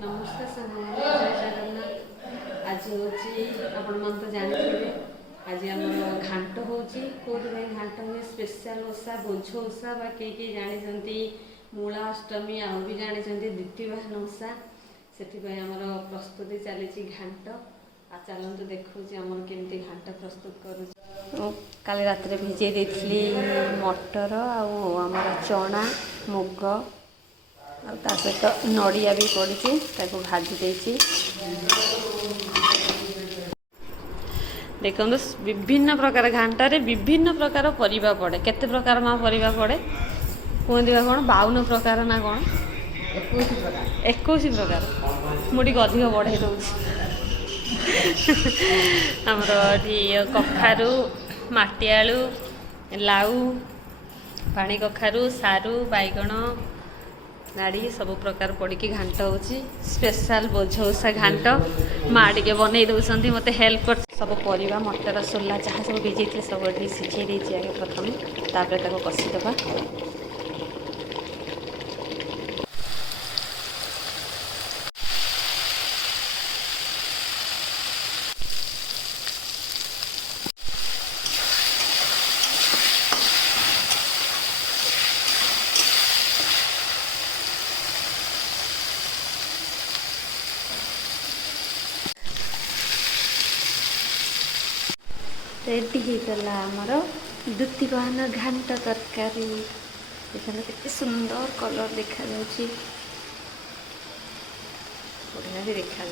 नमस्कार साथी जय जगन्नाथ। आज हूँ आपण मन तो जानते आज आम घाट हो घाट हुए स्पेशल ओषा बोझ ओषा बा कई जानी मूला अष्टमी आ भी जानी द्वितीयवाहन ओषा से प्रस्तुति चली घाट आ चलतु देखा केमती घाट प्रस्तुत कर काली रात भिजे देती मटर आमर चना मुग आ सहित नड़िया भी पड़ी भाजी देती देखो विभिन्न प्रकार घाटे विभिन्न प्रकार परिबा पड़े केते प्रकार माँ परिबा पड़े कहते कौन 52 प्रकार ना कौन 21 प्रकार मुझे अधिक बढ़ाई दूसरी आमर कखारू माटिआलू लाउ पानी कखारू सारू बैगण नाड़ी सब प्रकार पड़ी घाट हो स्पेशल बोझ ओषा घाट माँ टे बनई दौरान मत हेल्प कर सब परिवा मटर सोला जहाँ सब भिजे सब सिझे देती आगे प्रथम तापर कषिदेवा रेडी होगला आमर द्वितीयवाहन घाट तरकारी देखते केते सुंदर कलर देखा बढ़िया भी देखा